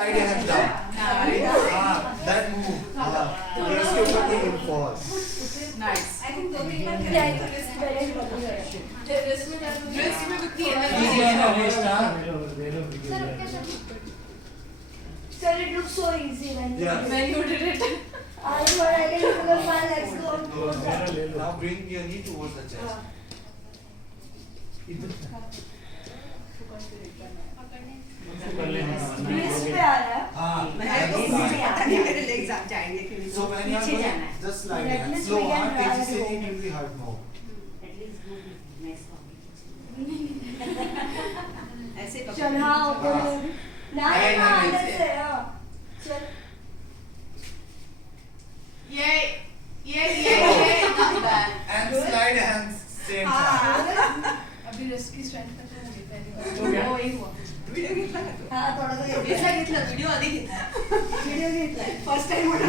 Slide your hands down. That move. इसके ऊपर कोई falls. Nice. I think wrist में कितनी Easy है ना wrist हाँ? Sir, it looks so easy when Yeah. you did it. I can do the 5 legs go. Now bring your knee towards the chest. Wrist पे आ रहा है. हाँ. मेरे legs आप जाएंगे कि नहीं? So when you are नीचे जाना है. going, just slide your At hands. least Slow we can हाँ. तेजी से try नहीं, it will be hard more. ऐसे चल हाँ ऊपर हाँ. नहीं हाँ अंदर से हाँ चल Yay. Not bad. And slide your hands same time. अभी wrist की strength खत्म हो गई पहली बार. हो गया? वो एक हुआ. वीडियो घेतला का तू? हाँ थोड़ा सा घेतला वीडियो आधी घेतला वीडियो घेतला फर्स्ट टाइम होता